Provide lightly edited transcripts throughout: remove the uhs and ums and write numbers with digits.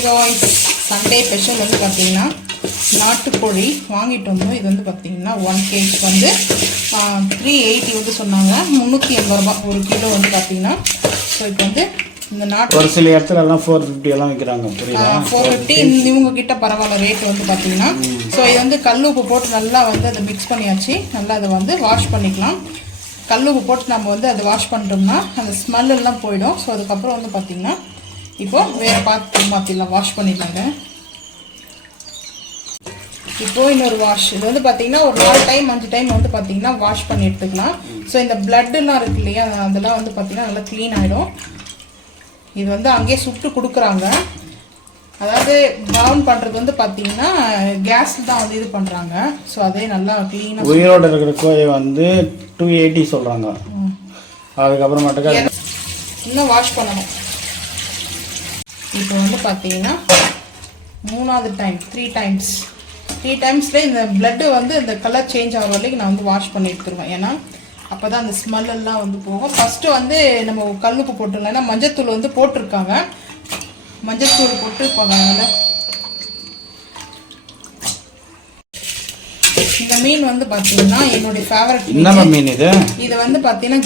Hi guys, Sunday special வந்து பார்த்தீங்கன்னா நாட்டுக்கோழி வாங்கிட்டு வந்தோம். இது வந்து பார்த்தீங்கன்னா 1 kg வந்து 380 வந்து சொன்னாங்க. 380 ரூபா ஒரு கிலோ வந்து பார்த்தீங்கன்னா. ஸோ இப்போ வந்து இந்த நாட்டு ஒரு சில இடத்துல எல்லாம் 450 எல்லாம் விற்கிறாங்க. 450 இவங்க கிட்ட பரவாயில்ல ரேட் வந்து பார்த்தீங்கன்னா. ஸோ இது வந்து கல் உப்பு போட்டு நல்லா வந்து அதை மிக்ஸ் பண்ணியாச்சு. நல்லா அதை வந்து வாஷ் பண்ணிக்கலாம். கல் உப்பு போட்டு நம்ம வந்து அதை வாஷ் பண்ணிட்டோம்னா அந்த ஸ்மெல் எல்லாம் போயிடும். ஸோ அதுக்கப்புறம் வந்து பார்த்தீங்கன்னா இப்போ வேறு பாத்திரம் மாற்றிடலாம், வாஷ் பண்ணிடலாங்க. இப்போ இன்னொரு வாஷ், இது வந்து பார்த்தீங்கன்னா ஒரு 4 டைம் 5 டைம் வந்து பார்த்தீங்கன்னா வாஷ் பண்ணி எடுத்துக்கலாம். ஸோ இந்த பிளட்டுலாம் இருக்கு இல்லையா, அதெல்லாம் வந்து பார்த்தீங்கன்னா நல்லா க்ளீன் ஆகிடும். இது வந்து அங்கேயே சுட்டு கொடுக்குறாங்க. அதாவது ப்ரௌன் பண்ணுறது வந்து பார்த்தீங்கன்னா கேஸில் தான் வந்து இது பண்ணுறாங்க. ஸோ அதே நல்லா க்ளீனாக உயிரோடு இருக்கிற கோழி வந்து 280 சொல்கிறாங்க. அதுக்கப்புறமேட்டுக்கா இன்னும் வாஷ் பண்ணணும். இப்போ வந்து பார்த்தீங்கன்னா 3வது டைம் 3 டைம்ஸில் இந்த பிளட்டு வந்து இந்த கலர் சேஞ்ச் ஆகிற வரைக்கும் நான் வந்து வாஷ் பண்ணி எடுத்துருவேன். ஏன்னா அப்போ தான் அந்த ஸ்மெல் எல்லாம் வந்து போகும். ஃபஸ்ட்டு வந்து நம்ம கல்லுப்பு போட்டுடலாம். ஏன்னா மஞ்சத்தூள் வந்து போட்டிருக்காங்க, மஞ்சத்தூள் போட்டுருப்பாங்க. அதனால் இந்த மீன் வந்து பார்த்தீங்கன்னா என்னுடைய ஃபேவரட் மீன். இது வந்து பார்த்தீங்கன்னா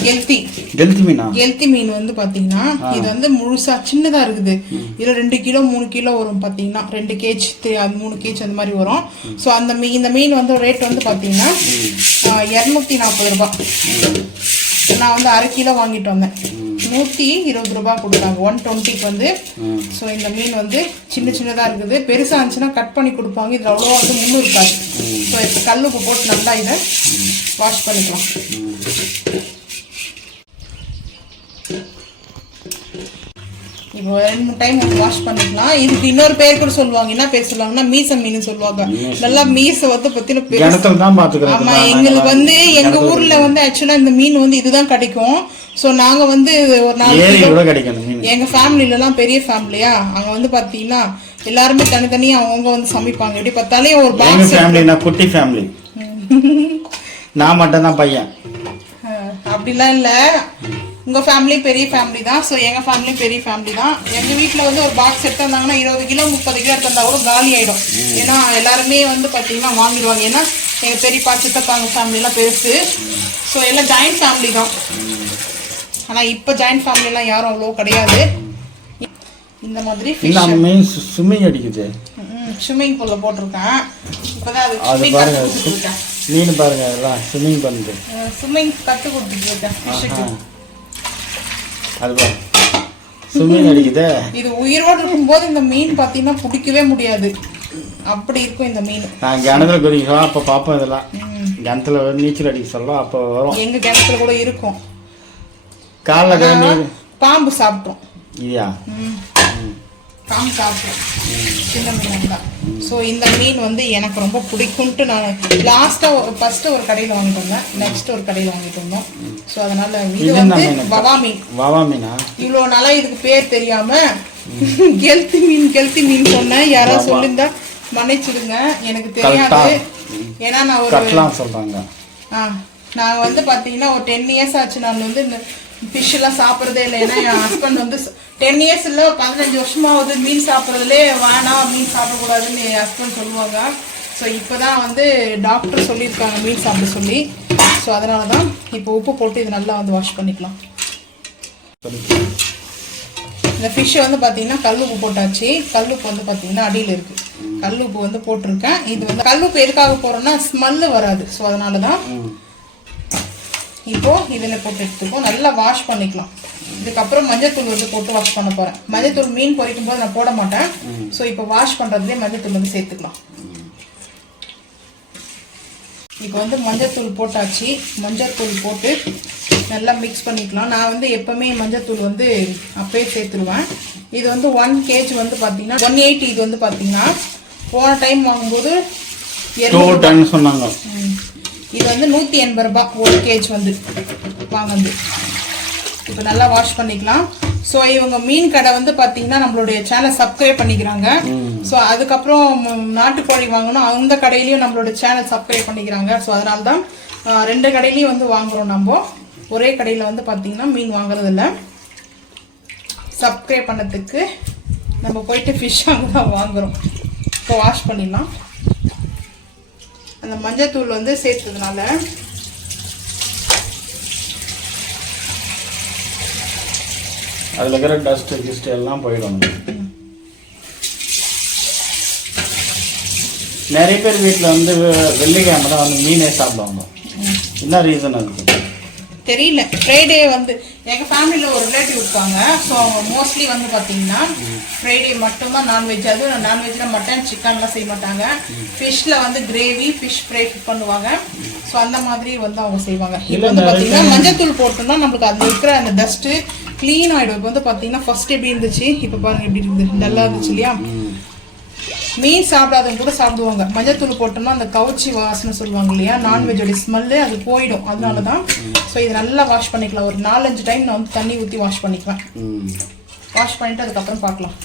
கெல்த்தி மீன் வந்து பார்த்தீங்கன்னா இது வந்து முழுசா சின்னதா இருக்குது. இதுல 2 கிலோ 3 கிலோ வரும் பார்த்தீங்கன்னா, 2 kg 3 kg அந்த மாதிரி வரும். ஸோ இந்த மீன் வந்து ரேட் வந்து பார்த்தீங்கன்னா 240 ரூபாய். நான் வந்து 1/2 கிலோ வாங்கிட்டு வந்தேன். 120 ரூபாய் கொடுத்தாங்க 120க்கு வந்து. ஸோ இந்த மீன் வந்து சின்னதாக இருக்குது. பெருசாக இருந்துச்சுன்னா கட் பண்ணி கொடுப்பாங்க. இதில் அவ்வளோவா வந்து முன்னு இருக்காது. ஸோ இப்போ கல்லுப்பு போட்டு நல்லா இதை வாஷ் பண்ணிக்கலாம். இப்போ 2-3 டைம் வாஷ் பண்ணிக்கலாம். இதுக்கு இன்னொரு பேர் கூட சொல்லுவாங்க. என்ன பேர் சொல்லுவாங்கன்னா மீச மீன் சொல்லுவாங்க. நல்லா மீசை வந்து பத்தின. ஆமா, எங்களுக்கு வந்து எங்க ஊர்ல வந்து ஆக்சுவலா இந்த மீன் வந்து இதுதான் கிடைக்கும். ஸோ நாங்கள் வந்து ஒரு 4 எங்கள் ஃபேமிலிலலாம் பெரிய ஃபேமிலியா, அங்கே வந்து பார்த்தீங்கன்னா எல்லாருமே தனித்தனியாக அவங்கவுங்க வந்து சமைப்பாங்க. எப்படி பார்த்தாலே ஒரு பாக்ஸ் ஃபேமிலினா குட்டி ஃபேமிலி. நான் மட்டும் தான் பையன். அப்படிலாம் இல்லை, உங்கள் ஃபேமிலி பெரிய ஃபேமிலி தான். ஸோ எங்கள் ஃபேமிலியும் பெரிய ஃபேமிலி தான். எங்கள் வீட்டில் வந்து ஒரு பாக்ஸ் எடுத்து வந்தாங்கன்னா 20 கிலோ 30 கிலோ எடுத்து வந்தால் கூட காலி ஆகிடும். ஏன்னா எல்லாருமே வந்து பார்த்தீங்கன்னா வாங்கிடுவாங்க. ஏன்னா எங்கள் பெரியப்பா சித்தப்பாங்க ஃபேமிலிலாம் பெருசு. ஸோ எல்லாம் ஜாயின்ட் ஃபேமிலி தான். ஆனால் இப்போ ஜாயின்ட் ஃபேமிலிலாம் யாரும் அவ்வளோ கிடையாது. இந்த மாதிரி ஸ்விம்மிங் அடிக்குது, ஸ்விம்மிங் பூலில் போட்டிருக்கேன். இப்போதான் மீன் பாருங்க, எல்லாம் ஸ்விம்மிங் பண்ணுது. ஸ்விம்மிங் கற்று கொடுத்துட்டு இருக்கேன் ஃபிஷ்ஷுக்கு. அது ஸ்விம்மிங் அடிக்குது. இது உயிரோடு இருக்கும்போது இந்த மீன் பார்த்தீங்கன்னா பிடிக்கவே முடியாது, அப்படி இருக்கும் இந்த மீன். நான் கிணத்துல குதிக்கலாம், அப்போ பார்ப்போம். இதெல்லாம் கிணத்துல நீச்சல் அடிக்க சொல்லலாம், அப்போ வரும். எங்கள் கிணத்துல கூட இருக்கும். காலைல பாம்பு சாப்பிட்டோம். இல்லையா? பாம்பு சாப்பிட்டோம், சின்ன மீன் தான். ஸோ இந்த மீன் வந்து எனக்கு ரொம்ப பிடிக்கும்ட்டு நான் ஃபர்ஸ்ட் ஒரு கடையில் வாங்கிட்டு வந்தேன், நெக்ஸ்ட் ஒரு கடையில் வாங்கிட்டு வந்தோம். ஸோ அதனால இது வந்து வவா மீனா. இவ்வளோ நாளா இதுக்கு பேர் தெரியாம கெல்த்தி மீன் சொன்னேன். யாராவது சொல்லியிருந்தா மன்னிச்சிடுங்க, எனக்கு தெரியாது. ஏன்னா நான் ஒரு சொல்றாங்க. நான் வந்து பார்த்தீங்கன்னா ஒரு 10 இயர்ஸ் ஆச்சு நான் வந்து இந்த ஃபிஷ்ஷெல்லாம் சாப்பிட்றதே இல்லை. ஏன்னா என் ஹஸ்பண்ட் வந்து 10 இயர்ஸ் இல்லை 15 வருஷமாவது மீன் சாப்பிட்றதுலே வேணாம், மீன் சாப்பிடக்கூடாதுன்னு என் ஹஸ்பண்ட் சொல்லுவாங்க. ஸோ இப்போ தான் வந்து டாக்டர் சொல்லியிருக்காங்க மீன் சாப்பிட சொல்லி. ஸோ அதனால தான் இப்போ உப்பு போட்டு இது நல்லா வந்து வாஷ் பண்ணிக்கலாம். இந்த ஃபிஷ்ஷை வந்து பார்த்தீங்கன்னா கல்லுப்பு போட்டாச்சு. கல்லுப்பு வந்து பார்த்தீங்கன்னா அடியில் இருக்குது. கல்லுப்பு வந்து போட்டிருக்கேன். இது வந்து கல்லுப்பு எதுக்காக போகிறோன்னா ஸ்மெல்லு வராது. ஸோ அதனால தான் இப்போ இதில் போட்டு எடுத்துப்போம், நல்லா வாஷ் பண்ணிக்கலாம். இதுக்கப்புறம் மஞ்சத்தூள் வந்து போட்டு வாஷ் பண்ண போகிறேன். மஞ்சத்தூள் மீன் பொரிக்கும் போது நான் போட மாட்டேன். ஸோ இப்போ வாஷ் பண்ணுறதுலேயே மஞ்சத்தூள் வந்து சேர்த்துக்கலாம். இப்போ வந்து மஞ்சத்தூள் போட்டாச்சு. மஞ்சத்தூள் போட்டு நல்லா மிக்ஸ் பண்ணிக்கலாம். நான் வந்து எப்போவுமே மஞ்சத்தூள் வந்து அப்பயே சேர்த்துருவேன். இது வந்து 1 kg வந்து பார்த்தீங்கன்னா 180. இது வந்து பார்த்தீங்கன்னா போன டைம் வாங்கும்போது சொன்னாங்க. இது வந்து 180 ரூபாய் 1 kg வந்து வாங்குது. இப்போ நல்லா வாஷ் பண்ணிக்கலாம். ஸோ இவங்க மீன் கடை வந்து பார்த்தீங்கன்னா நம்மளுடைய சேனல் சப்ஸ்கிரைப் பண்ணிக்கிறாங்க. ஸோ அதுக்கப்புறம் நாட்டுக்கோழி வாங்கணும், அந்த கடையிலையும் நம்மளோட சேனல் சப்ஸ்கிரைப் பண்ணிக்கிறாங்க. ஸோ அதனால தான் 2 கடையிலையும் வந்து வாங்குகிறோம். நம்ம ஒரே கடையில் வந்து பார்த்தீங்கன்னா மீன் வாங்குறதில்ல. சப்ஸ்கிரைப் பண்ணதுக்கு நம்ம போயிட்டு ஃபிஷ் அங்கே தான் வாங்குறோம். இப்போ வாஷ் பண்ணிடலாம். அந்த மஞ்சத்தூள் வந்து சேர்த்ததுனால அதில் இருக்கிற டஸ்ட்டு கிஸ்ட் எல்லாம் போயிடும். நிறைய பேர் வீட்டில் வந்து வெள்ளிக்கிழமை தான் வந்து மீனே சாப்பிடுவாங்க. என்ன ரீசன் அதுக்கு தெரியல. ஃப்ரைடே வந்து எங்கள் ஃபேமிலியில் ஒரு ரிலேட்டிவ் இருப்பாங்க. ஸோ அவங்க மோஸ்ட்லி வந்து பார்த்தீங்கன்னா ஃப்ரைடே மட்டும்தான் நான்வெஜ். அதுவும் நான்வெஜ்ல மட்டன் சிக்கன்லாம் செய்ய மாட்டாங்க. ஃபிஷ்ல வந்து கிரேவி, ஃபிஷ் ஃப்ரை பண்ணுவாங்க. ஸோ அந்த மாதிரி வந்து அவங்க செய்வாங்க. இப்போ வந்து பார்த்தீங்கன்னா மஞ்சத்தூள் போட்டோம்னா நம்மளுக்கு அதில் இருக்கிற அந்த டஸ்ட்டு க்ளீன் ஆகிடும். இப்போ வந்து பார்த்தீங்கன்னா ஃபர்ஸ்ட் எப்படி இருந்துச்சு, இப்போ பாருங்க எப்படி இருக்குது, நல்லா இருந்துச்சு இல்லையா. மீன் சாப்பிடாதவங்க கூட சாப்பிடுவாங்க. மஞ்சத்தூள் போட்டோம்னா அந்த கவுச்சி வாசனை சொல்லுவாங்க இல்லையா, நான்வெஜ்ஜோட ஸ்மெல்லு அது போயிடும். அதனால தான். ஸோ இதை நல்லா வாஷ் பண்ணிக்கலாம். ஒரு 4-5 டைம் நான் வந்து தண்ணி ஊற்றி வாஷ் பண்ணிக்குவேன். வாஷ் பண்ணிட்டு அதுக்கப்புறம் பார்க்கலாம்.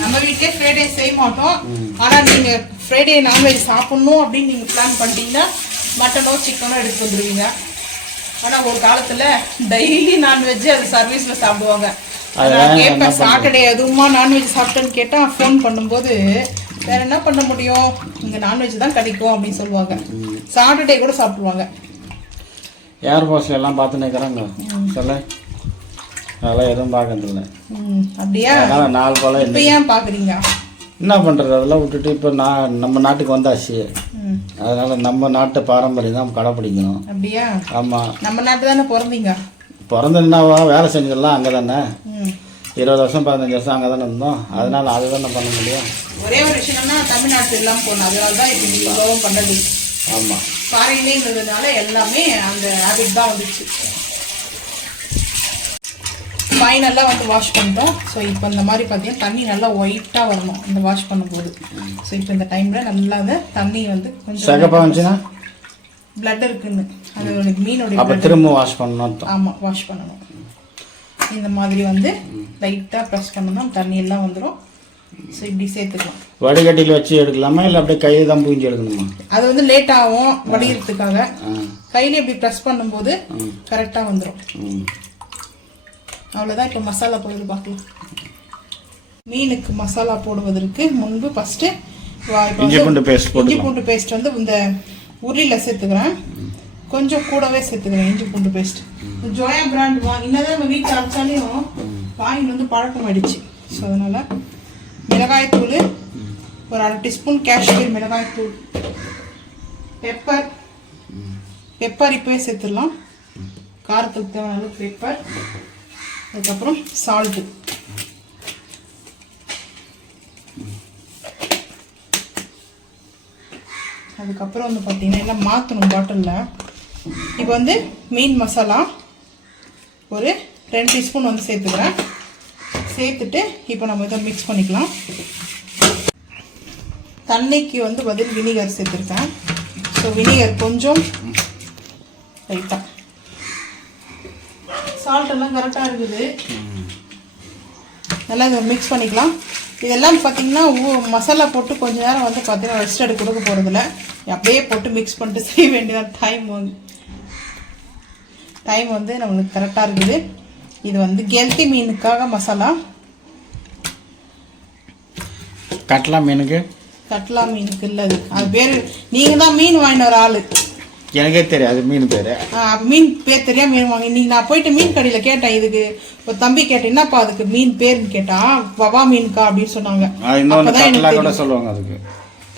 நம்ம வீட்டிலே ஃப்ரைடே செய்ய மாட்டோம். ஆனால் நீங்கள் ஃப்ரைடே நான்வெஜ் சாப்பிட்ணும் அப்படின்னு நீங்கள் பிளான் பண்ணிட்டீங்கன்னா மட்டனோ சிக்கனோ எடுத்து வந்துடுவீங்க. ஆனால் ஒரு காலத்தில் டெய்லி நான்வெஜ் அது சர்வீஸில் சாப்பிடுவாங்க. கேட்பேன், சாட்டர்டே எதுவுமா நான்வெஜ் சாப்பிட்டேன்னு கேட்டால் ஃபோன் பண்ணும்போது வேற என்ன பண்ண முடியும், இங்கே நான்வெஜ் தான் கிடைக்கும் அப்படின்னு சொல்லுவாங்க. சாட்டர்டே கூட சாப்பிடுவாங்க. ஏர் போஸ்ட்ல எல்லாம் பார்த்துன்னு இருக்கிறாங்க சொல்ல, அதெல்லாம் எதுவும் பார்க்கறதில்ல. அப்படியா? அதனால் 4 பழம் இப்போ ஏன் பார்க்குறீங்க? என்ன பண்ணுறது, அதெல்லாம் விட்டுட்டு இப்போ நம்ம நாட்டுக்கு வந்தாச்சு. அதனால நம்ம நாட்டு பாரம்பரியம் தான் கடைப்பிடிக்கணும். அப்படியா? ஆமாம். நம்ம நாட்டு தானே பிறந்தீங்க? பிறந்ததுனாவா வேலை செஞ்சதெல்லாம் அங்கே தானே. 20 வருஷம் 15 வருஷம் அங்கே தானே இருந்தோம். அதனால அதை தானே பண்ண முடியும். ஒரே ஒரு விஷயம்னா தமிழ்நாட்டு எல்லாம் போகணும். அதனால தான் இப்போ இவ்வளவும் பண்ணது. ஆமாம். ஃபாரின்லேங்கிறதுனால எல்லாமே அந்த ஹேபிட் தான் வந்துச்சு. ஃபைனலாக வந்து வாஷ் பண்ணிட்டோம். ஸோ இப்போ இந்த மாதிரி பார்த்தீங்கன்னா தண்ணி நல்லா ஒயிட்டாக வரணும் இந்த வாஷ் பண்ணும்போது. ஸோ இப்போ இந்த டைமில் நல்லா அந்த தண்ணி வந்து கொஞ்சம் சகப்பாக வந்துச்சுன்னா பிளட் இருக்குன்னு அதோட மீனோட அப்போ திரும்ப வாஷ் பண்ணணும். ஆமாம், வாஷ் பண்ணணும். இந்த மாதிரி வந்து லைட்டாக ப்ரெஸ் பண்ணணும், தண்ணி எல்லாம் வந்துடும். ஸோ இப்படி சேர்த்துக்கலாம். வடிகட்டியில் வச்சு எடுக்கலாமா இல்லை அப்படியே கையை தான் பூஞ்சி எடுக்கணுமா? அது வந்து லேட் ஆகும் வடிகிறதுக்காக. கையில் இப்படி ப்ரெஸ் பண்ணும்போது கரெக்டாக வந்துடும். அவ்வளோதான். இப்போ மசாலா போடுறது பார்க்கலாம். மீனுக்கு மசாலா போடுவதற்கு முன்பு ஃபஸ்ட்டு இஞ்சி பூண்டு பேஸ்ட் வந்து இந்த உருளியில் சேர்த்துக்கிறேன். கொஞ்சம் கூடவே சேர்த்துக்கிறேன் இஞ்சி பூண்டு பேஸ்ட். ஜோயா பிராண்ட் என்னதான் நம்ம வீட்டில் அரைச்சாலையும் வாங்கி வந்து பழக்கம் ஆயிடுச்சு. ஸோ அதனால மிளகாய்த்தூள் ஒரு 1/2 டீஸ்பூன், காஷ்மீர் மிளகாய்த்தூள், பெப்பர் இப்போவே சேர்த்துடலாம். காரத்துக்கு தேவையான அளவு பெப்பர், அதுக்கப்புறம் சால்ட்டு. அதுக்கப்புறம் வந்து பார்த்தீங்கன்னா எல்லாம் மாற்றணும் பாட்டிலில். இப்போ வந்து மீன் மசாலா ஒரு 2 டீஸ்பூன் வந்து சேர்த்துக்கிறேன். சேர்த்துட்டு இப்போ நம்ம இதை மிக்ஸ் பண்ணிக்கலாம். தண்ணிக்கு வந்து பதில் வினிகர் சேர்த்துருக்கேன். ஸோ வினிகர் கொஞ்சம் லைட்டாக. சால்ட் எல்லாம் கரெக்டாக இருக்குது. நல்லா இதை மிக்ஸ் பண்ணிக்கலாம். இதெல்லாம் பார்த்தீங்கன்னா மசாலா போட்டு கொஞ்ச நேரம் வந்து பார்த்தீங்கன்னா ரெஸ்ட் எடுக்க கொடுக்க போகிறதில்ல, அப்படியே போட்டு மிக்ஸ் பண்ணிட்டு செய்ய வேண்டியதான். டைம் வந்து நம்மளுக்கு கரெக்டாக இருக்குது. இது வந்து கெல்த்தி மீனுக்காக மசாலா. கட்லா மீனுக்கு இல்லை அது பேர். நீங்கள் தான் மீன் வாங்கின ஒரு ஆள். எனக்கே தெரியாது மீன் பேர். மீன் பேர் தெரியாம மீன் வாங்கி. இன்னைக்கு நான் போயிட்டு மீன் கடையில் கேட்டேன். இதுக்கு ஒரு தம்பி கேட்டேன், என்னப்பா அதுக்கு மீன் பேருன்னு கேட்டா வவா மீன்கா அப்படின்னு சொன்னாங்க. சொல்லுவாங்க அதுக்கு.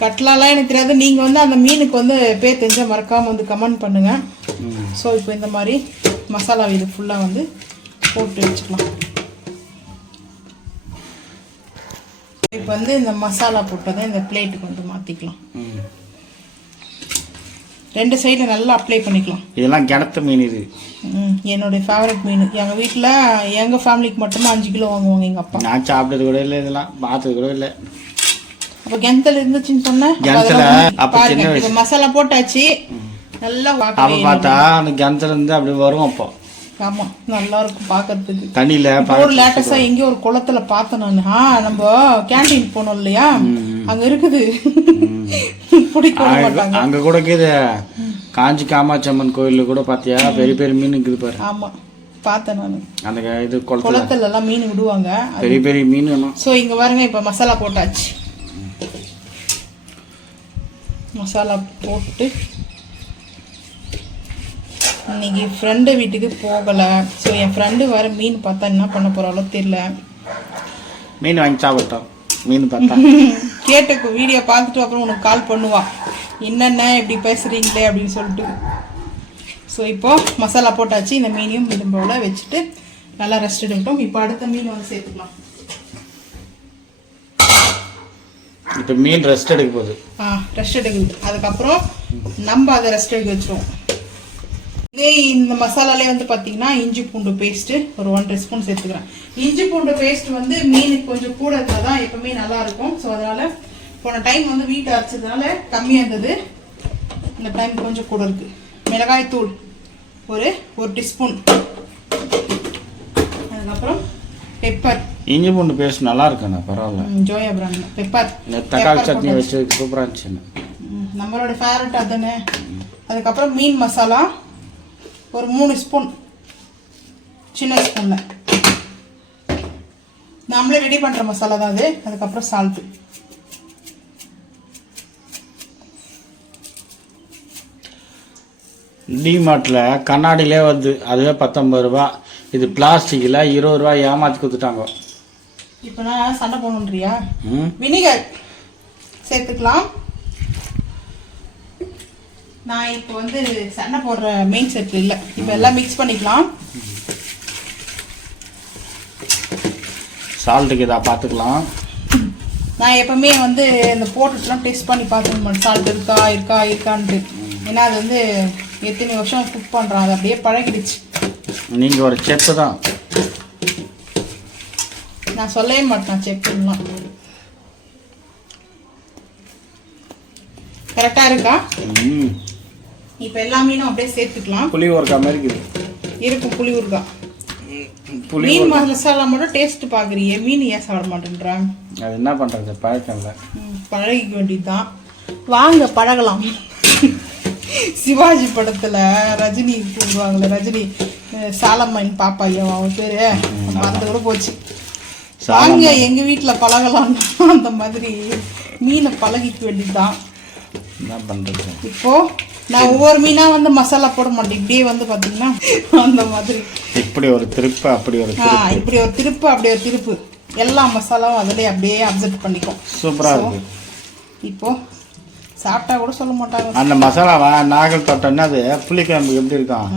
கட்லாலாம் எனக்கு தெரியாது. நீங்கள் வந்து அந்த மீனுக்கு வந்து பேர் தெரிஞ்சால் மறக்காமல் வந்து கமெண்ட் பண்ணுங்க. ஸோ இப்போ இந்த மாதிரி மசாலா இது ஃபுல்லாக வந்து போட்டு வச்சுக்கலாம். இப்போ வந்து இந்த மசாலா போட்டதை இந்த பிளேட்டுக்கு வந்து மாற்றிக்கலாம். 2 சைடில் நல்லா அப்ளை பண்ணிக்கலாம். இதெல்லாம் கிணத்து மீன். இது என்னுடைய ஃபேவரட் மீன். எங்கள் வீட்டில் எங்கள் ஃபேமிலிக்கு மட்டும்தான் 5 கிலோ வாங்குவாங்க எங்கள் அப்பா. நான் சாப்பிட்டது கூட இல்லை, இதெல்லாம் பார்த்தது கூட இல்லை. அப்போ கிணத்துல இருந்துச்சுன்னு சொன்னேன். இப்போ மசாலா போட்டாச்சு. நல்லா பார்த்தா அந்த கிணத்துல இருந்து அப்படி வரும். அப்போ ஆமா, நல்லா இருக்கும் பார்க்கறதுக்கு. தண்ணியில ஒரு லேட்டஸ்டா எங்கேயோ ஒரு குளத்துல பார்த்தேன் நான். நம்ம கேண்டீன் போனோம் இல்லையா, அங்க இருக்குது. அங்க கூட இருக்குது. காஞ்சி காமாட்சி அம்மன் கோயில்ல கூட பாத்தியா பெரிய பெரிய மீன் இருக்குது பாரு. ஆமா, பார்த்தேன் நான். அந்த இது குளத்துல எல்லாம் மீன் விடுவாங்க, பெரிய பெரிய மீன் வேணும். ஸோ இங்கே பாருங்க இப்போ மசாலா போட்டாச்சு. மசாலா போட்டு இன்னைக்கு ஃப்ரெண்டு வீட்டுக்கு போகலை. ஸோ என் ஃப்ரெண்டு வர மீன் பார்த்தா என்ன பண்ண போகிறாலோ தெரியல. மீன் வாங்கி சாப்பிட்டோம். மீன் பார்த்தா கேட்டு வீடியோ பார்த்துட்டு அப்புறம் உனக்கு கால் பண்ணுவான், என்னென்ன இப்படி பேசுகிறீங்களே அப்படின்னு சொல்லிட்டு. ஸோ இப்போது மசாலா போட்டாச்சு. இந்த மீனையும் இது போல் வச்சுட்டு நல்லா ரெஸ்ட் எடுக்கட்டும். இப்போ அடுத்த மீன் வந்து சேர்த்துக்கலாம். இப்போ மீன் ரெஸ்ட் எடுக்க போகுது. ரெஸ்ட் எடுக்குது. அதுக்கப்புறம் நம்ம அதை ரெஸ்ட் எடுக்க வச்சுருவோம். இதே இந்த மசாலாலே வந்து பார்த்தீங்கன்னா இஞ்சி பூண்டு பேஸ்ட்டு ஒரு 1 ஸ்பூன் சேர்த்துக்கிறேன். இஞ்சி பூண்டு பேஸ்ட் வந்து மீனுக்கு கொஞ்சம் கூட இருந்தால் தான் எப்பவுமே நல்லாயிருக்கும். ஸோ அதனால் போன டைம் வந்து வீட்டை அரைச்சதுனால கம்மியாக இருந்தது, இந்த டைம் கொஞ்சம் கூட இருக்குது. மிளகாய் தூள் ஒரு டீஸ்பூன். அதுக்கப்புறம் பெப்பர். இஞ்சி பூண்டு பேஸ்ட் நல்லா இருக்குண்ணா, பரவாயில்ல. Joya brand pepper. தக்காளி சட்னி வச்சு சூப்பராக இருந்துச்சுண்ணா, நம்மளோட ஃபேவரட் அதுன்னு. அதுக்கப்புறம் மீன் மசாலா ஒரு 3 ஸ்பூன், சின்ன ஸ்பூனில் நம்மளே ரெடி பண்ணுற மசாலா தான் அது. அதுக்கப்புறம் சால்ட்டு. டிமார்ட்டில் கண்ணாடியிலே வருது, அதுவே 19 ரூபா. இது பிளாஸ்டிக்கில் 20 ரூபா ஏமாற்றி கொடுத்துட்டாங்க. இப்போ நான் சண்டை போடணுன்றியா? வினிகர் சேர்த்துக்கலாம். நான் இப்போ வந்து சண்டை போடுற மெயின் செட் இல்லை. இப்போ எல்லாம் மிக்ஸ் பண்ணிக்கலாம். சால்ட்டுக்கு இதாக பார்த்துக்கலாம். நான் எப்பவுமே வந்து இந்த போட்டுட்டுலாம் டேஸ்ட் பண்ணி பார்த்துக்கணும், சால்ட் இருக்கான்ட்டு. ஏன்னா அது வந்து எத்தனை வருஷம் குக் பண்ணுறோம், அது அப்படியே பழகிடுச்சு. நீங்கள் ஒரு செப்பு தான். நான் சொல்லவே மாட்டேன் செப்புலாம். கரெக்டாக இருக்கா? இப்போ எல்லா மீனும் அப்படியே சேர்த்துக்கலாம். புளி ஊறுகாய் மாதிரி இருக்கும். புளி ஊறுகாய். மீன் மசாலா மட்டும் டேஸ்ட் பார்க்குறியே, மீன் ஏன் சாப்பிட மாட்டேன்றான்? அது என்ன பண்ணுறது, பழக்கம் இல்லை. பழகிக்க வேண்டியதுதான். வாங்க பழகலாம். சிவாஜி படத்துல ரஜினி கூப்பிடுவாங்கல்ல, ரஜினி சாலம்மன் பாப்பா அவன் பேரு மறந்து கூட போச்சு. வாங்க எங்க வீட்டுல பழகலாம். அந்த மாதிரி மீனை பழகிக்க வேண்டியதுதான். என்ன பண்றது? இப்போ நான் ஒவ்வொரு மீனா வந்து மசாலா போட மாட்டேன், இப்படியே வந்து பாத்தீங்கன்னா அந்த மாதிரி இப்படி ஒரு திருப்பு அப்படி ஒரு இப்படி ஒரு திருப்பு அப்படி ஒரு திருப்பு, எல்லா மசாலாவும் அதிலே அப்படியே அப்சர்வ் பண்ணிக்கும். சூப்பரா இருக்கு. இப்போ சாப்பிட்டா கூட சொல்ல மாட்டாங்க. அந்த மசாலாவை நாகல் தொட்டோன்னா அது புளிக்குழம்பு எப்படி இருக்கும்,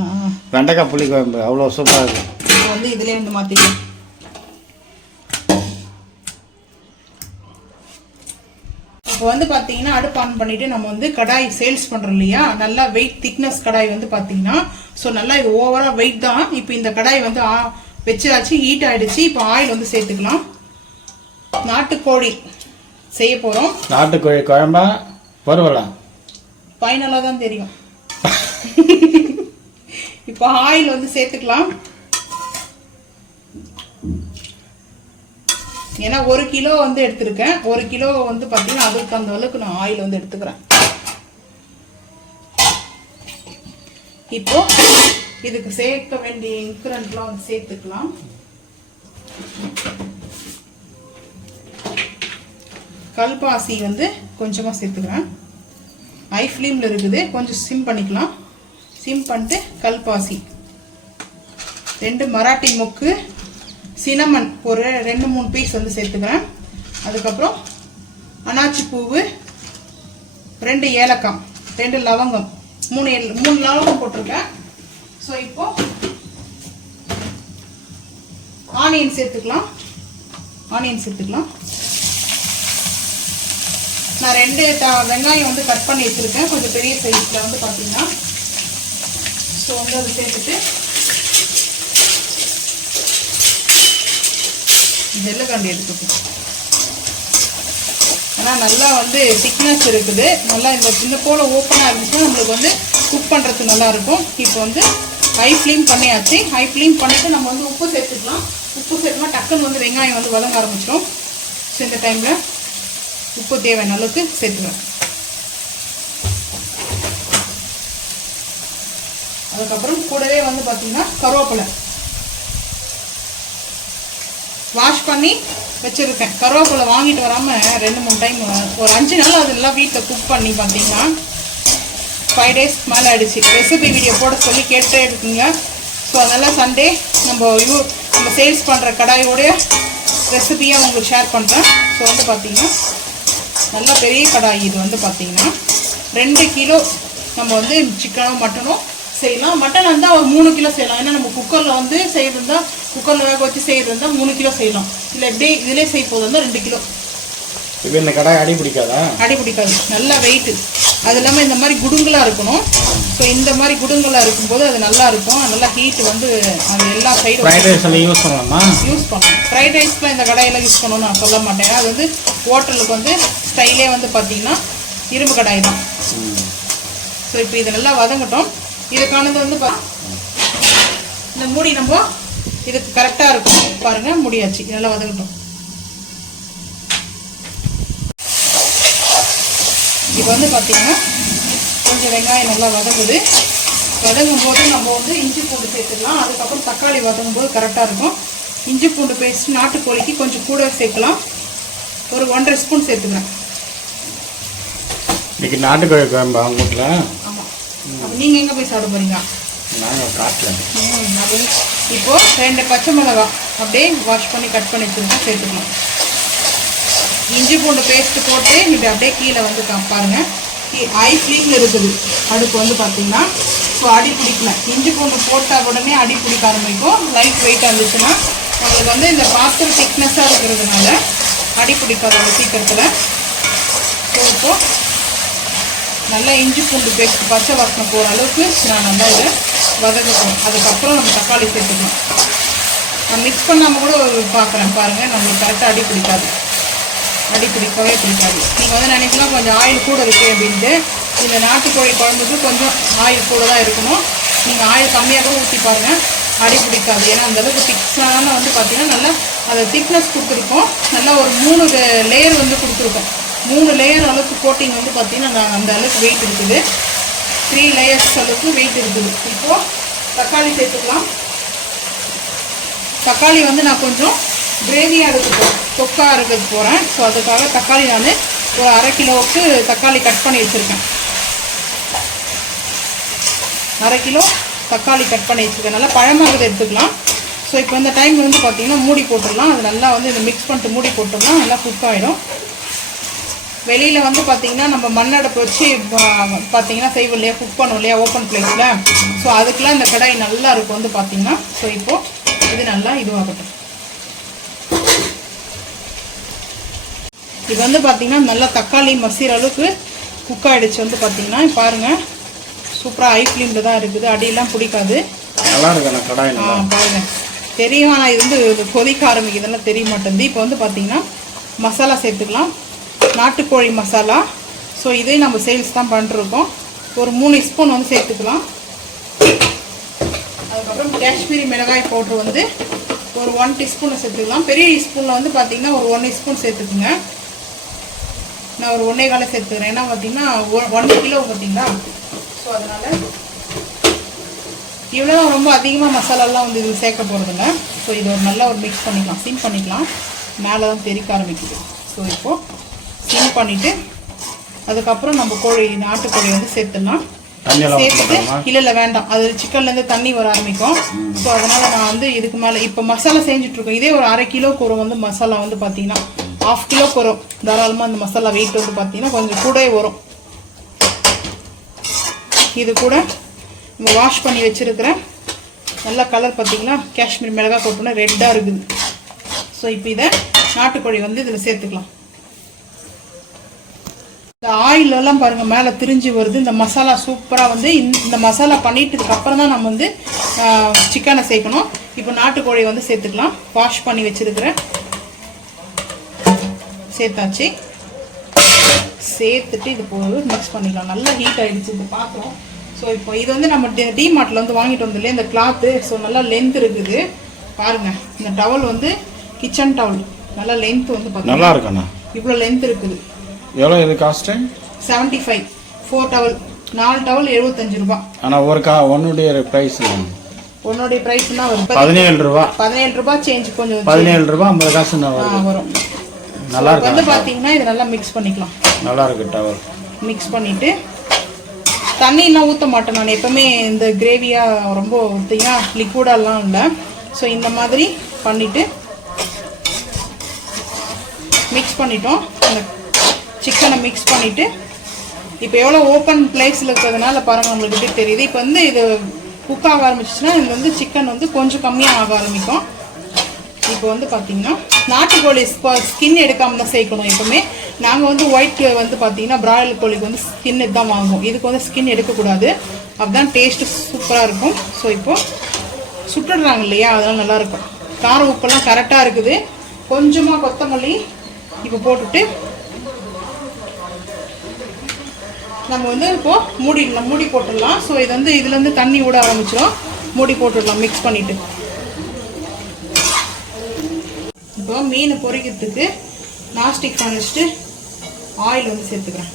வெண்டைக்காய் புளிக்குழம்பு அவ்வளோ சூப்பராக இருக்கும். இப்போ வந்து இதுலேயே வந்து மாற்றிக்கலாம். இப்போ வந்து பார்த்தீங்கன்னா அடுப்பு ஆன் பண்ணிட்டு நம்ம வந்து கடாய் சேல்ஸ் பண்ணுறோம் இல்லையா, நல்லா வெயிட் திக்னஸ் கடாய் வந்து பார்த்தீங்கன்னா, ஸோ நல்லா இது ஓவராக வெயிட் தான். இப்போ இந்த கடாய் வந்து வச்சாச்சு, ஹீட் ஆகிடுச்சு. இப்போ ஆயில் வந்து சேர்த்துக்கலாம். நாட்டுக்கோழி செய்ய போகிறோம். நாட்டுக்கோழி குழம்பா பரவாயில்ல, ஃபைனலாக தான் தெரியும். இப்போ ஆயில் வந்து சேர்த்துக்கலாம். ஏன்னா 1 கிலோ வந்து எடுத்திருக்கேன். 1 கிலோ வந்து பார்த்தீங்கன்னா அதுக்கு அந்த அளவுக்கு நான் ஆயில் வந்து எடுத்துக்கிறேன். இப்போ இதுக்கு சேர்க்க வேண்டிய இன்கிரண்ட்லாம் வந்து சேர்த்துக்கலாம். கல்பாசி வந்து கொஞ்சமாக சேர்த்துக்கிறேன். ஹை ஃப்ளேமில் இருக்குது, கொஞ்சம் சிம் பண்ணிக்கலாம். சிம் பண்ணிட்டு கல்பாசி 2 மராட்டி மொக்கு, சினமன் ஒரு 2-3 பீஸ் வந்து சேர்த்துக்கிறேன். அதுக்கப்புறம் அனாச்சி பூவு, 2 ஏலக்காய், 2 லவங்கம், 3 லவங்கம் போட்டிருக்கேன். ஸோ இப்போ ஆனியன் சேர்த்துக்கலாம். நான் 2 வெங்காயம் வந்து கட் பண்ணி வச்சுருக்கேன், கொஞ்சம் பெரிய சைஸில் வந்து பார்த்தீங்கன்னா. ஸோ வந்து அதை சேர்த்துட்டு ஜெல்லக்காண்டி எடுத்துக்கணும். ஆனால் நல்லா வந்து திக்னஸ் இருக்குது. நல்லா இந்த போல் ஓப்பனாக இருந்துச்சுன்னா நம்மளுக்கு வந்து குக் பண்ணுறதுக்கு நல்லாயிருக்கும். இப்போ வந்து ஹை ஃப்ளேம் பண்ணியாச்சு. ஹை ஃப்ளேம் பண்ணிவிட்டு நம்ம வந்து உப்பு சேர்த்துக்கலாம். உப்பு சேர்த்துமா டக்குன்னு வந்து வெங்காயம் வந்து வதங்க ஆரம்பிச்சிடும். ஸோ இந்த டைமில் உப்பு தேவையான அளவுக்கு சேர்த்துக்கலாம். அதுக்கப்புறம் கூடவே வந்து பார்த்தீங்கன்னா கருவேப்பிலை வாஷ் பண்ணி வச்சுருக்கேன். கருவேப்பிலை வாங்கிட்டு வராமல் 2-3 டைம் ஒரு 5 நாள் அதெல்லாம் வீட்டில் குக் பண்ணி பார்த்தீங்கன்னா 5 days மேலே ஆகிடுச்சு. ரெசிபி வீடியோ போட சொல்லி கேட்டே இருக்குங்க. ஸோ அதனால் சண்டே நம்ம சேல்ஸ் பண்ணுற கடாயோடைய ரெசிபியை உங்களுக்கு ஷேர் பண்ணுறேன். ஸோ வந்து பார்த்திங்கன்னா நல்ல பெரிய கடாய் இது வந்து பார்த்திங்கன்னா 2 கிலோ நம்ம வந்து சிக்கனோ மட்டனோ செய்யலாம். மட்டன் இருந்தால் ஒரு 3 கிலோ செய்யலாம். ஏன்னா நம்ம குக்கரில் வந்து செய்யறதா குக்கரில் வேக வச்சு செய்யறதா 3 கிலோ செய்யலாம். இல்லை எப்படி இதிலே செய்ய போதும் 2 கிலோ. இப்போ இந்த கடாய் அடி பிடிக்காதா? அடி பிடிக்காது. நல்லா வெயிட்டு. அது இல்லாமல் இந்த மாதிரி குடுங்கலாக இருக்கணும். ஸோ இந்த மாதிரி குடுங்கலாக இருக்கும்போது அது நல்லா இருக்கும். நல்லா ஹீட் வந்து அது எல்லா சைடும் ஃப்ரைட் ரைஸில் யூஸ் பண்ணலாமா? யூஸ் பண்ணலாம். ஃப்ரைட் ரைஸ்லாம் இந்த கடாயெல்லாம் யூஸ் பண்ணணும்னு நான் சொல்ல மாட்டேன். அது வந்து ஹோட்டலுக்கு வந்து ஸ்டைலே வந்து பார்த்திங்கன்னா இரும்பு கடாய் தான். ஸோ இப்போ இதை நல்லா வதங்கட்டும். இதுக்கானது வந்து இந்த மூடி நம்ம இதுக்கு கரெக்டாக இருக்கும். பாருங்கள் மூடியாச்சு. நல்லா வதங்கட்டும். இப்போ வந்து பார்த்திங்கன்னா கொஞ்சம் வெங்காயம் நல்லா வதங்குது. வதங்கும் போது நம்ம வந்து இஞ்சி பூண்டு சேர்த்துக்கலாம். அதுக்கப்புறம் தக்காளி வதங்கும் போது கரெக்டாக இருக்கும். இஞ்சி பூண்டு பேஸ்ட் நாட்டுக்கோழிக்கு கொஞ்சம் கூட சேர்க்கலாம். ஒரு 1.5 ஸ்பூன் சேர்த்துக்கிறேன். இன்னைக்கு நாட்டுக்கோழி குழம்பு அவங்க வீட்டில். ஆமாம். அப்போ நீங்கள் எங்கே போய் சாப்பிட போகிறீங்க? நாங்கள் காட்டில். அது இப்போது 2 பச்சை மிளகா அப்படியே வாஷ் பண்ணி கட் பண்ணி வச்சுருக்கோம் சேர்த்துக்கலாம். இஞ்சி பூண்டு பேஸ்ட்டு போட்டு இப்படி அப்படியே கீழே வந்து பாருங்கள் ஹை ஃப்ளேமில் இருக்குது அடுப்பு வந்து பார்த்திங்கன்னா. ஸோ அடி பிடிக்கல. இஞ்சி பூண்டு போட்டால் உடனே அடி பிடிக்க ஆரம்பிக்கும். லைட் வெயிட்டாக இருந்துச்சுன்னா உங்களுக்கு வந்து இந்த பாத்திரம் திக்னஸாக இருக்கிறதுனால அடி பிடிக்காது அந்த சீக்கிரத்தில். ஸோ இப்போது நல்லா இஞ்சி பூண்டு பேஸ்ட் பச்சை வாசனை போகிற அளவுக்கு நான் நல்லா இதை வதக்கணும். அதுக்கப்புறம் நம்ம தக்காளி சேர்த்துக்கலாம். நான் மிக்ஸ் பண்ணாமல் கூட பார்க்குறேன். பாருங்கள் நம்மளுக்கு கரெக்டாக அடி பிடிக்காது. அடி பிடிக்கவே பிடிக்காது. நீங்கள் வந்து நினைக்கலாம் கொஞ்சம் ஆயில் கூட இருக்குது அப்படின்ட்டு. இந்த நாட்டுக்கோழி குழம்புக்கு கொஞ்சம் ஆயில் கூட தான் இருக்கணும். நீங்கள் ஆயில் கம்மியாக கூட ஊற்றி பாருங்கள், அடி பிடிக்காது. ஏன்னா அந்தளவுக்கு திக்ஸான வந்து பார்த்திங்கன்னா நல்லா அதை திக்னஸ் கொடுத்துருக்கோம். நல்லா ஒரு 3 லேயர் வந்து கொடுத்துருக்கோம். 3 லேயர் அளவுக்கு கோட்டிங் வந்து பார்த்திங்கன்னா அந்த அளவுக்கு வெயிட் இருக்குது. 3 லேயர்ஸ் அளவுக்கு வெயிட் இருக்குது. இப்போது தக்காளி சேர்த்துக்கலாம். தக்காளி வந்து நான் கொஞ்சம் கிரேவியாக எடுத்துப்போம், தொக்காக இருக்கிறது போகிறேன். ஸோ அதுக்காக தக்காளி நான் ஒரு 1/2 கிலோவுக்கு தக்காளி கட் பண்ணி வச்சுருக்கேன். 1/2 கிலோ தக்காளி கட் பண்ணி வச்சுருக்கேன். நல்லா பழமாகறது எடுத்துக்கலாம். ஸோ இப்போ இந்த டைமில் வந்து பார்த்திங்கன்னா மூடி போட்டுடலாம். அது நல்லா வந்து இதை மிக்ஸ் பண்ணிட்டு மூடி போட்டோம்னா நல்லா குக் ஆகிடும். வெளியில் வந்து பார்த்திங்கன்னா நம்ம மண்ணடப்பு வச்சு பார்த்திங்கன்னா செய்வோம் இல்லையா, குக் பண்ணுவோம் இல்லையா ஓப்பன் பிளேஸில். ஸோ அதுக்கெலாம் இந்த கடாய் நல்லா இருக்கும் வந்து பார்த்திங்கன்னா. ஸோ இப்போது இது நல்லா இதுவாகட்டும். இது வந்து பார்த்திங்கன்னா நல்லா தக்காளி மசிற அளவுக்கு குக் ஆகிடுச்சு வந்து பார்த்திங்கன்னா. பாருங்கள் சூப்பராக ஹை ஃப்ளேமில் தான் இருக்குது. அடியெல்லாம் பிடிக்காது. நல்லா இருக்கு கடாய். பாருங்கள் தெரியும். ஆனால் இது வந்து கொதிக்க ஆரம்பிக்குதுலாம் தெரிய மாட்டேங்குது. இப்போ வந்து பார்த்திங்கன்னா மசாலா சேர்த்துக்கலாம். நாட்டுக்கோழி மசாலா. ஸோ இதே நம்ம சேல்ஸ் தான் பண்ணிருக்கோம். ஒரு 3 ஸ்பூன் வந்து சேர்த்துக்கலாம். அதுக்கப்புறம் காஷ்மீரி மிளகாய் பவுட்ரு வந்து ஒரு 1 டீஸ்பூன் சேர்த்துக்கலாம். பெரிய ஸ்பூனில் வந்து பார்த்திங்கன்னா ஒரு 1 ஸ்பூன் சேர்த்துக்குங்க. நான் ஒரு 1.25 சேர்த்துக்கிறேன். ஏன்னா பார்த்திங்கன்னா 1 கிலோ பார்த்திங்களா. ஸோ அதனால் இவ்வளோ ரொம்ப அதிகமாக மசாலாலாம் வந்து இது சேர்க்க போகிறதில்ல. ஸோ இது ஒரு நல்லா ஒரு மிக்ஸ் பண்ணிக்கலாம். சிம் பண்ணிக்கலாம். மேலே தான் தெறிக்க ஆரம்பிக்குது. ஸோ இப்போது சிம் பண்ணிவிட்டு அதுக்கப்புறம் நம்ம நாட்டுக்கோழி வந்து சேர்த்துடலாம். சேர்த்துட்டு இல்லை வேண்டாம், அது சிக்கன்லேருந்து தண்ணி வர ஆரம்பிக்கும். ஸோ அதனால் நான் வந்து இதுக்கு மேலே இப்போ மசாலா செஞ்சுட்ருக்கோம். இதே ஒரு 1/2 கிலோக்கு வரும் வந்து மசாலா வந்து பார்த்திங்கன்னா 1/2 கிலோக்கு வரும் தாராளமாக. அந்த மசாலா வெயிட் வந்து பார்த்திங்கன்னா கொஞ்சம் கூட வரும். இது கூட நம்ம வாஷ் பண்ணி வச்சுருக்கிறேன் நல்லா கலர் பார்த்திங்கன்னா காஷ்மீர் மிளகாய் போட்டோன்னா ரெட்டாக இருக்குது. ஸோ இப்போ இதை நாட்டுக்கோழி வந்து இதில் சேர்த்துக்கலாம். இந்த ஆயிலெல்லாம் பாருங்கள் மேலே திரிஞ்சு வருது. இந்த மசாலா சூப்பராக வந்து இந்த மசாலா பண்ணிட்டதுக்கப்புறம் தான் நம்ம வந்து சிக்கனை சேர்க்கணும். இப்போ நாட்டுக்கோழி வந்து சேர்த்துக்கலாம். வாஷ் பண்ணி வச்சுருக்கிறேன். சேர்த்தாச்சு. சேர்த்துட்டு இது போது மிக்ஸ் பண்ணிக்கலாம். நல்லா ஹீட் ஆகிடுச்சு இந்த பாத்திரம். ஸோ இப்போ இது வந்து நம்ம டிமார்ட்டில் வந்து வாங்கிட்டு வந்தோம் இல்லையா இந்த கிளாத்து. ஸோ நல்லா லென்த் இருக்குது பாருங்கள். இந்த டவல் வந்து கிச்சன் டவல் நல்லா லென்த் வந்து பார்த்தீங்கன்னா நல்லா இருக்குண்ணா. இவ்வளோ லென்த் இருக்குது. எவ்வளோ இது காஸ்ட்டு? 75. 4 டவல் 4 டவல் 75 ரூபா. ஆனால் ஒன்னுடைய ப்ரைஸ் உன்னுடைய பிரைஸ்னா வரும் 17 ரூபா. 17 ரூபாய் சேஞ்ச் கொஞ்சம் 17 ரூபா 50 காசு வரும். நல்லா இருக்கு. வந்து பாத்தீங்கன்னா இது நல்லா மிக்ஸ் பண்ணிக்கலாம். நல்லா இருக்கு டவர். மிக்ஸ் பண்ணிட்டு தண்ணி எல்லாம் ஊற்ற மாட்டேன் நான் எப்பவுமே. இந்த கிரேவியா ரொம்ப ஊற்றிங்கன்னா லிக்விடெல்லாம் இல்லை. ஸோ இந்த மாதிரி பண்ணிட்டு மிக்ஸ் பண்ணிட்டோம். அந்த சிக்கனை மிக்ஸ் பண்ணிட்டு இப்போ எவ்வளோ ஓப்பன் பிளேஸில் இருக்கிறதுனால பாருங்கள் நம்மளுக்கு தெரியுது. இப்போ வந்து இது குக் ஆக ஆரம்பிச்சிச்சுன்னா இது வந்து சிக்கன் வந்து கொஞ்சம் கம்மியாக ஆக ஆரம்பிக்கும். இப்போ வந்து பார்த்தீங்கன்னா நாட்டுக்கோழி ஸ்கின் எடுக்காமல் தான் சேர்க்கணும் எப்பவுமே. நாங்கள் வந்து ஒயிட் வந்து பார்த்தீங்கன்னா பிராய்லர் கோழிக்கு வந்து ஸ்கின் தான் வாங்குவோம். இதுக்கு வந்து ஸ்கின் எடுக்கக்கூடாது. அதுதான் டேஸ்ட்டு சூப்பராக இருக்கும். ஸோ இப்போது சுட்டுடுறாங்க இல்லையா, அதெல்லாம் நல்லாயிருக்கும். காரம் உப்பெல்லாம் கரெக்டாக இருக்குது. கொஞ்சமாக கொத்தமல்லி இப்போ போட்டுட்டு நம்ம வந்து இப்போது மூடி போட்டுடலாம். ஸோ இது வந்து இதுலேருந்து தண்ணி விட ஆரம்பிச்சிடும். மூடி போட்டுடலாம் மிக்ஸ் பண்ணிவிட்டு. இப்போ மீன் பொரிக்கிறதுக்கு நாஸ்டிக் பேன் வச்சுட்டு ஆயில் வந்து சேர்த்துக்கிறேன்.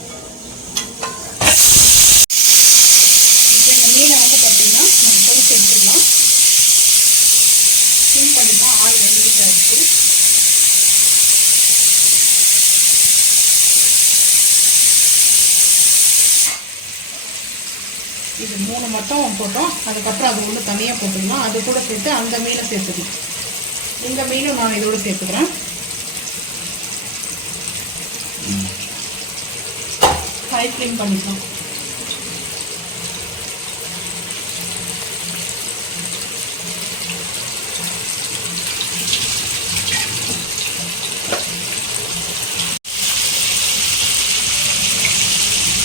இந்த மீனை வந்து பார்த்தீங்கன்னா நம்ம பொரிச்சு எடுத்துக்கலாம். ஸ்டிம் பண்ணிட்டோம். ஆயில் வந்து ஹீட் ஆகிடுச்சு. இது 3 மட்டும் போட்டோம். அதுக்கப்புறம் அது ஒன்று தனியாக போட்டுக்கலாம். அது கூட சேர்த்து அந்த மீனை சேர்த்துக்கலாம். இந்த மீனும் நான் இதோட சேர்த்துக்கிறேன். ஹை ஃப்ளேம் பண்ணிக்கலாம்.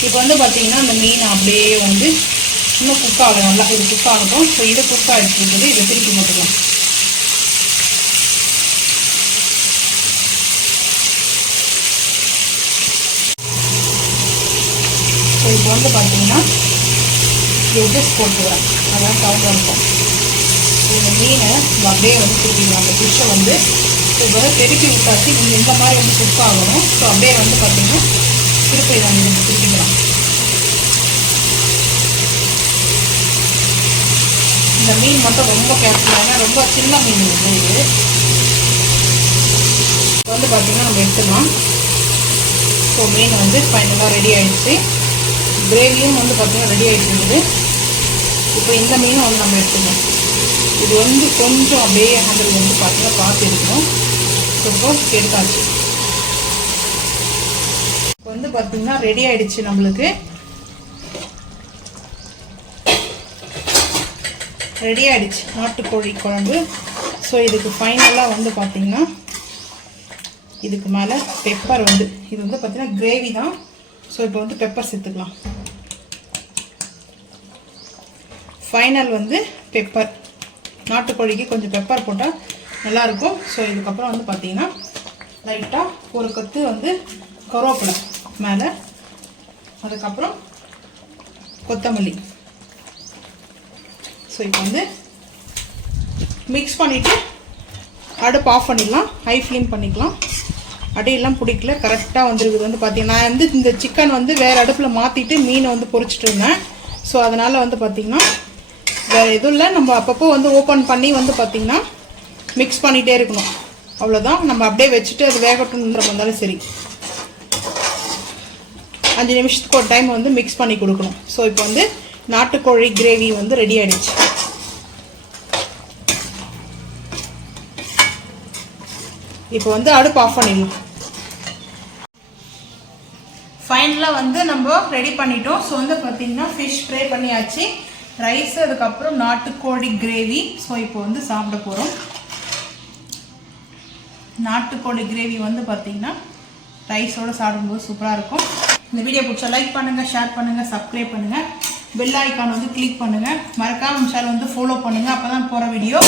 இப்போ வந்து பார்த்தீங்கன்னா அந்த மீன் அப்படியே வந்து இன்னும் குக் ஆகும். நல்லா இது குக் ஆகட்டும். ஸோ இதை குக் ஆகிட்டு இதை திருப்பி போட்டுக்கலாம். ஸோ இப்போ வந்து பார்த்தீங்கன்னா எட்ஜஸ் போட்டுக்கிறேன். அதான் சவுண்டாக இருக்கும். இந்த மீனை அப்படியே வந்து திருப்பிக்கலாம். அந்த ஃபிஷ்ஷை வந்து இப்போ திருப்பி விட்டாச்சு. நீங்கள் இந்த மாதிரி வந்து குக் ஆகணும். ஸோ அப்படியே வந்து பார்த்தீங்கன்னா திருப்பி நாங்கள் திருப்பிக்கலாம். இந்த மீன் மட்டும் ரொம்ப கேர்ஃபுல்லாக, ரொம்ப சின்ன மீன் வந்து இது. இப்போ வந்து பார்த்தீங்கன்னா நம்ம எடுத்துக்கலாம். ஸோ மீன் வந்து ஃபைனலாக ரெடி ஆகிடுச்சு. கிரேவியும் வந்து பார்த்தீங்கன்னா ரெடி ஆகிடுச்சு. இப்போ இந்த மீனும் வந்து நம்ம எடுத்துக்கலாம். இது வந்து கொஞ்சம் அப்படியே ஹேண்டில் வந்து பார்த்தீங்கன்னா பார்த்து இருக்கணும். ஸோ இப்போ எடுத்தாச்சு. இப்போ வந்து பார்த்தீங்கன்னா ரெடி ஆகிடுச்சு நம்மளுக்கு. ரெடி ஆகிடுச்சு நாட்டுக்கோழி குழம்பு. ஸோ இதுக்கு ஃபைனலாக வந்து பார்த்திங்கன்னா இதுக்கு மேலே பெப்பர் வந்து இது வந்து பார்த்திங்கன்னா கிரேவி தான். ஸோ இப்போ வந்து பெப்பர் சேர்த்துக்கலாம். ஃபைனல் வந்து பெப்பர். நாட்டுக்கோழிக்கு கொஞ்சம் பெப்பர் போட்டால் நல்லாயிருக்கும். ஸோ இதுக்கப்புறம் வந்து பார்த்திங்கன்னா லைட்டாக ஒரு கொத்து வந்து கருவேப்பிலை மேலே, அதுக்கப்புறம் கொத்தமல்லி. ஸோ இப்போ வந்து மிக்ஸ் பண்ணிவிட்டு அடுப்பு ஆஃப் பண்ணிடலாம். ஹை ஃப்ளேம் பண்ணிக்கலாம். அடையெல்லாம் பிடிக்கல, கரெக்டாக வந்துருக்குது. வந்து பார்த்தீங்கன்னா நான் வந்து இந்த சிக்கன் வந்து வேறு அடுப்பில் மாற்றிட்டு மீனை வந்து பொரிச்சிட்டு இருந்தேன். ஸோ அதனால் வந்து பார்த்திங்கன்னா வேறு எதுவும் இல்லை. நம்ம அப்பப்போ வந்து ஓப்பன் பண்ணி வந்து பார்த்திங்கன்னா மிக்ஸ் பண்ணிகிட்டே இருக்கணும். அவ்வளோதான். நம்ம அப்படியே வச்சுட்டு அது வேகட்டும்ன்ற வந்தாலும் சரி 5 நிமிஷத்துக்கு ஒரு டைம் வந்து மிக்ஸ் பண்ணி கொடுக்கணும். ஸோ இப்போ வந்து நாட்டுக்கோழி கிரேவி வந்து ரெடி ஆகிடுச்சு. இப்போ வந்து அடுப்பு ஆஃப் பண்ணிடலாம். ஃபைனலாக வந்து நம்ம ரெடி பண்ணிட்டோம். ஸோ வந்து பார்த்தீங்கன்னா ஃபிஷ் ஃப்ரை பண்ணியாச்சு, ரைஸ், அதுக்கப்புறம் நாட்டுக்கோழி கிரேவி. ஸோ இப்போ வந்து சாப்பிட போகிறோம். நாட்டுக்கோழி கிரேவி வந்து பார்த்தீங்கன்னா ரைஸோடு சாப்பிடும்போது சூப்பராக இருக்கும். இந்த வீடியோ பிடிச்சா லைக் பண்ணுங்கள், ஷேர் பண்ணுங்கள், சப்ஸ்கிரைப் பண்ணுங்கள், பெல் ஐக்கான் வந்து கிளிக் பண்ணுங்கள். மறக்காம சேனல் வந்து ஃபாலோ பண்ணுங்கள். அப்போ தான் போகிற வீடியோ